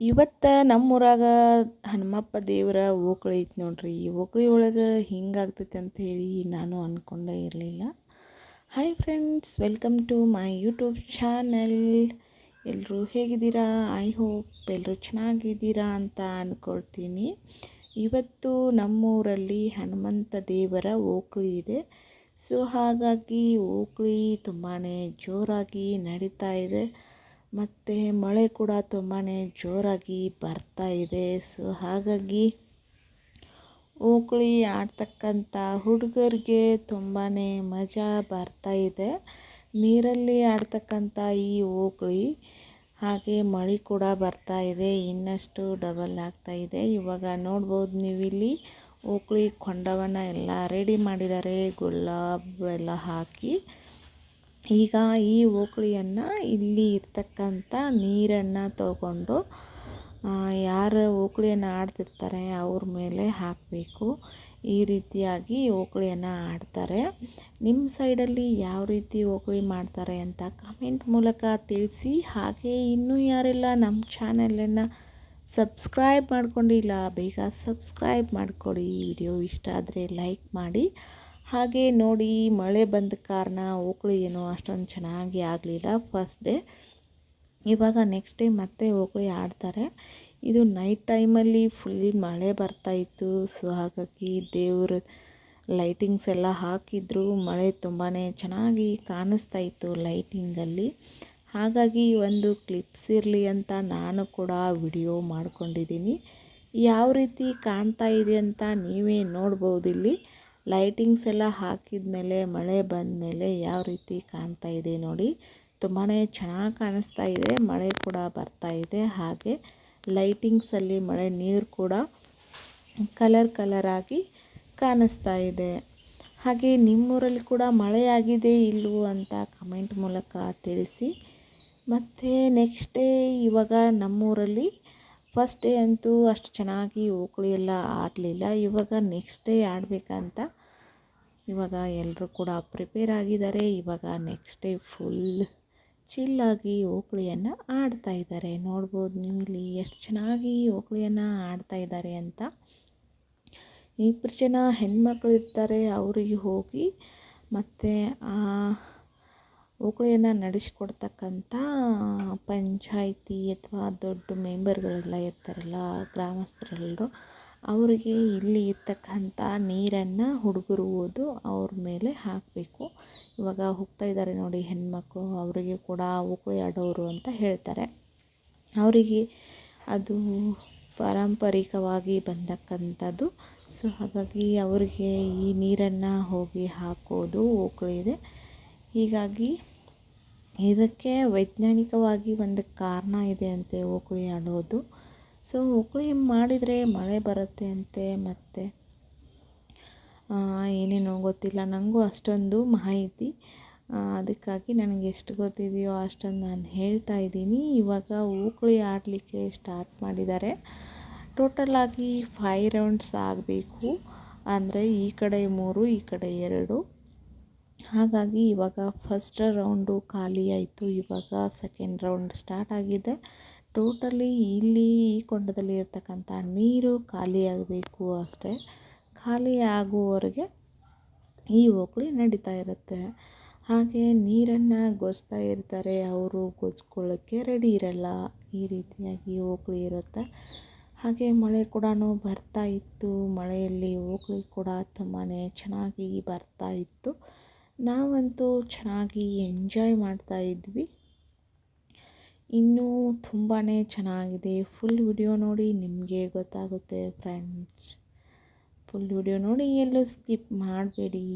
ಇವತ್ತು ನಮ್ಮೂರಾಗ ಹನುಮಪ್ಪ ದೇವರ ಓಕಳಿ ಐತಿ ನೋಡ್ರಿ. ಈ ಓಕಳಿ ಒಳಗೆ ಹಿಂಗಾಗ್ತೈತೆ ಅಂತ ಹೇಳಿ ನಾನು ಅಂದ್ಕೊಂಡೇ ಇರಲಿಲ್ಲ. Hi friends, welcome to my YouTube channel. ಎಲ್ಲರೂ ಹೇಗಿದ್ದೀರಾ? ಐ ಹೋಪ್ ಎಲ್ಲರೂ ಚೆನ್ನಾಗಿದ್ದೀರಾ ಅಂತ ಅಂದ್ಕೊಳ್ತೀನಿ. ಇವತ್ತು ನಮ್ಮೂರಲ್ಲಿ ಹನುಮಂತ ದೇವರ ಓಕಳಿ ಇದೆ. ಸೊ ಹಾಗಾಗಿ ಓಕಳಿ ತುಂಬಾ ಜೋರಾಗಿ ನಡೀತಾ ಇದೆ. ಮತ್ತು ಮಳೆ ಕೂಡ ತುಂಬಾ ಜೋರಾಗಿ ಬರ್ತಾ ಇದೆ. ಸೊ ಹಾಗಾಗಿ ಓಕಳಿ ಆಡ್ತಕ್ಕಂಥ ಹುಡುಗರಿಗೆ ತುಂಬಾ ಮಜಾ ಬರ್ತಾ ಇದೆ. ನೀರಲ್ಲಿ ಆಡ್ತಕ್ಕಂಥ ಈ ಓಕಳಿ, ಹಾಗೆ ಮಳೆ ಕೂಡ ಬರ್ತಾ ಇದೆ, ಇನ್ನಷ್ಟು ಡಬಲ್ ಆಗ್ತಾ ಇದೆ. ಇವಾಗ ನೋಡ್ಬೋದು ನೀವಿಲ್ಲಿ ಓಕಳಿ ಕೊಂಡವನ್ನು ಎಲ್ಲ ರೆಡಿ ಮಾಡಿದ್ದಾರೆ, ಗುಲಾಬ್ ಎಲ್ಲ ಹಾಕಿ. ಈಗ ಈ ಓಕಳಿಯನ್ನು ಇಲ್ಲಿ ಇರ್ತಕ್ಕಂಥ ನೀರನ್ನು ತಗೊಂಡು ಯಾರು ಓಕಳಿಯನ್ನು ಆಡ್ತಿರ್ತಾರೆ ಅವ್ರ ಮೇಲೆ ಹಾಕಬೇಕು. ಈ ರೀತಿಯಾಗಿ ಓಕಳಿಯನ್ನು ಆಡ್ತಾರೆ. ನಿಮ್ಮ ಸೈಡಲ್ಲಿ ಯಾವ ರೀತಿ ಓಕಳಿ ಮಾಡ್ತಾರೆ ಅಂತ ಕಮೆಂಟ್ ಮೂಲಕ ತಿಳಿಸಿ. ಹಾಗೆ ಇನ್ನೂ ಯಾರೆಲ್ಲ ನಮ್ಮ ಚಾನಲನ್ನು ಸಬ್ಸ್ಕ್ರೈಬ್ ಮಾಡ್ಕೊಂಡಿಲ್ಲ, ಬೇಗ ಸಬ್ಸ್ಕ್ರೈಬ್ ಮಾಡ್ಕೊಳ್ಳಿ. ಈ ವಿಡಿಯೋ ಇಷ್ಟ ಆದರೆ ಲೈಕ್ ಮಾಡಿ. ಹಾಗೆ ನೋಡಿ, ಮಳೆ ಬಂದ ಕಾರಣ ಓಕಳಿ ಏನೋ ಅಷ್ಟೊಂದು ಚೆನ್ನಾಗಿ ಆಗಲಿಲ್ಲ ಫಸ್ಟ್ ಡೇ. ಇವಾಗ ನೆಕ್ಸ್ಟ್ ಡೇ ಮತ್ತೆ ಓಕಳಿ ಆಡ್ತಾರೆ. ಇದು ನೈಟ್ ಟೈಮಲ್ಲಿ ಫುಲ್ ಮಳೆ ಬರ್ತಾಯಿತ್ತು. ಸೊ ಹಾಗಾಗಿ ದೇವ್ರ ಲೈಟಿಂಗ್ಸ್ ಎಲ್ಲ ಹಾಕಿದ್ರು, ಮಳೆ ತುಂಬಾ ಚೆನ್ನಾಗಿ ಕಾಣಿಸ್ತಾ ಇತ್ತು ಲೈಟಿಂಗಲ್ಲಿ. ಹಾಗಾಗಿ ಒಂದು ಕ್ಲಿಪ್ಸ್ ಇರಲಿ ಅಂತ ನಾನು ಕೂಡ ವಿಡಿಯೋ ಮಾಡ್ಕೊಂಡಿದ್ದೀನಿ. ಯಾವ ರೀತಿ ಕಾಣ್ತಾ ಇದೆ ಅಂತ ನೀವೇ ನೋಡ್ಬೋದು. ಇಲ್ಲಿ ಲೈಟಿಂಗ್ಸ್ ಎಲ್ಲ ಹಾಕಿದ ಮೇಲೆ, ಮಳೆ ಬಂದ ಮೇಲೆ ಯಾವ ರೀತಿ ಕಾಣ್ತಾ ಇದೆ ನೋಡಿ. ತುಂಬಾ ಚೆನ್ನಾಗಿ ಕಾಣಿಸ್ತಾ ಇದೆ. ಮಳೆ ಕೂಡ ಬರ್ತಾ ಇದೆ. ಹಾಗೆ ಲೈಟಿಂಗ್ಸಲ್ಲಿ ಮಳೆ ನೀರು ಕೂಡ ಕಲರ್ ಆಗಿ ಕಾಣಿಸ್ತಾ ಇದೆ. ಹಾಗೆ ನಿಮ್ಮೂರಲ್ಲಿ ಕೂಡ ಮಳೆ ಆಗಿದೆ ಇಲ್ಲವೋ ಅಂತ ಕಮೆಂಟ್ ಮೂಲಕ ತಿಳಿಸಿ. ಮತ್ತು ನೆಕ್ಸ್ಟ್ ಡೇ ಇವಾಗ ನಮ್ಮೂರಲ್ಲಿ ಫಸ್ಟ್ ಡೇ ಅಂತೂ ಅಷ್ಟು ಚೆನ್ನಾಗಿ ಓಕಳಿ ಎಲ್ಲ ಆಡಲಿಲ್ಲ. ಇವಾಗ ನೆಕ್ಸ್ಟ್ ಡೇ ಆಡಬೇಕಂತ ಇವಾಗ ಎಲ್ಲರೂ ಕೂಡ ಪ್ರಿಪೇರ್ ಆಗಿದ್ದಾರೆ. ಇವಾಗ ನೆಕ್ಸ್ಟ್ ಡೇ ಫುಲ್ ಚಿಲ್ಲಾಗಿ ಓಕಳಿಯನ್ನು ಆಡ್ತಾ ಇದ್ದಾರೆ. ನೋಡ್ಬೋದು ನೀವು ಇಲ್ಲಿ ಎಷ್ಟು ಚೆನ್ನಾಗಿ ಓಕಳಿಯನ್ನು ಆಡ್ತಾ ಇದ್ದಾರೆ ಅಂತ. ಇಬ್ಬರು ಜನ ಹೆಣ್ಮಕ್ಳು ಇರ್ತಾರೆ, ಅವರಿಗೆ ಹೋಗಿ ಮತ್ತು ಓಕಳಿಯನ್ನು ನಡೆಸಿಕೊಡ್ತಕ್ಕಂಥ ಪಂಚಾಯಿತಿ ಅಥವಾ ದೊಡ್ಡ ಮೆಂಬರ್ಗಳೆಲ್ಲ ಇರ್ತಾರಲ್ಲ, ಗ್ರಾಮಸ್ಥರೆಲ್ಲರೂ, ಅವರಿಗೆ ಇಲ್ಲಿ ಇರ್ತಕ್ಕಂಥ ನೀರನ್ನು ಹುಡುಗರು ಓದು ಅವ್ರ ಮೇಲೆ ಹಾಕಬೇಕು. ಇವಾಗ ಹೋಗ್ತಾ ಇದ್ದಾರೆ ನೋಡಿ ಹೆಣ್ಮಕ್ಳು, ಅವರಿಗೆ ಕೂಡ ಓಕಳಿ ಆಡೋರು ಅಂತ ಹೇಳ್ತಾರೆ. ಅವರಿಗೆ ಅದು ಪಾರಂಪರಿಕವಾಗಿ ಬಂದಕ್ಕಂಥದ್ದು. ಸೊ ಹಾಗಾಗಿ ಅವರಿಗೆ ಈ ನೀರನ್ನು ಹೋಗಿ ಹಾಕೋದು ಓಕಳಿ ಇದೆ. ಹೀಗಾಗಿ ಇದಕ್ಕೆ ವೈಜ್ಞಾನಿಕವಾಗಿ ಒಂದು ಕಾರಣ ಇದೆ ಅಂತೆ ಓಕಳಿ ಆಡೋದು. ಸೊ ಓಕಳಿ ಮಾಡಿದರೆ ಮಳೆ ಬರುತ್ತೆ ಅಂತೆ, ಮತ್ತು ಏನೇನೋ ಗೊತ್ತಿಲ್ಲ, ನನಗೂ ಅಷ್ಟೊಂದು ಮಾಹಿತಿ. ಅದಕ್ಕಾಗಿ ನನಗೆ ಎಷ್ಟು ಗೊತ್ತಿದೆಯೋ ಅಷ್ಟೊಂದು ನಾನು ಹೇಳ್ತಾ ಇದ್ದೀನಿ. ಇವಾಗ ಓಕಳಿ ಆಡಲಿಕ್ಕೆ ಸ್ಟಾರ್ಟ್ ಮಾಡಿದ್ದಾರೆ. ಟೋಟಲಾಗಿ 5 ರೌಂಡ್ಸ್ ಆಗಬೇಕು. ಅಂದರೆ ಈ ಕಡೆ 3, ಈ ಕಡೆ 2. ಹಾಗಾಗಿ ಇವಾಗ ಫಸ್ಟ್ ರೌಂಡು ಖಾಲಿ ಆಯಿತು. ಇವಾಗ ಸೆಕೆಂಡ್ ರೌಂಡ್ ಸ್ಟಾರ್ಟ್ ಆಗಿದೆ. ಟೋಟಲಿ ಇಲ್ಲಿ ಈ ಕೊಂಡದಲ್ಲಿ ಇರ್ತಕ್ಕಂಥ ನೀರು ಖಾಲಿ ಆಗಬೇಕು ಅಷ್ಟೇ. ಖಾಲಿ ಆಗುವವರೆಗೆ ಈ ಓಕಳಿ ನಡೀತಾ ಇರುತ್ತೆ. ಹಾಗೆ ನೀರನ್ನು ಗೊಜ್ತಾ ಇರ್ತಾರೆ, ಅವರು ಗೊಜ್ಕೊಳ್ಳೋಕ್ಕೆ ರೆಡಿ ಇರಲ್ಲ. ಈ ರೀತಿಯಾಗಿ ಓಕಳಿ ಇರುತ್ತೆ. ಹಾಗೆ ಮಳೆ ಕೂಡ ಬರ್ತಾ ಇತ್ತು. ಮಳೆಯಲ್ಲಿ ಓಕಳಿ ಕೂಡ ತುಂಬಾ ಚೆನ್ನಾಗಿ ಬರ್ತಾ ಇತ್ತು. ನಾವಂತೂ ಚೆನ್ನಾಗಿ ಎಂಜಾಯ್ ಮಾಡ್ತಾ ಇದ್ವಿ. ಇನ್ನೂ ತುಂಬಾ ಚೆನ್ನಾಗಿದೆ. ಫುಲ್ ವಿಡಿಯೋ ನೋಡಿ, ನಿಮಗೆ ಗೊತ್ತಾಗುತ್ತೆ ಫ್ರೆಂಡ್ಸ್. ಫುಲ್ ವಿಡಿಯೋ ನೋಡಿ, ಎಲ್ಲೂ ಸ್ಕಿಪ್ ಮಾಡಬೇಡಿ.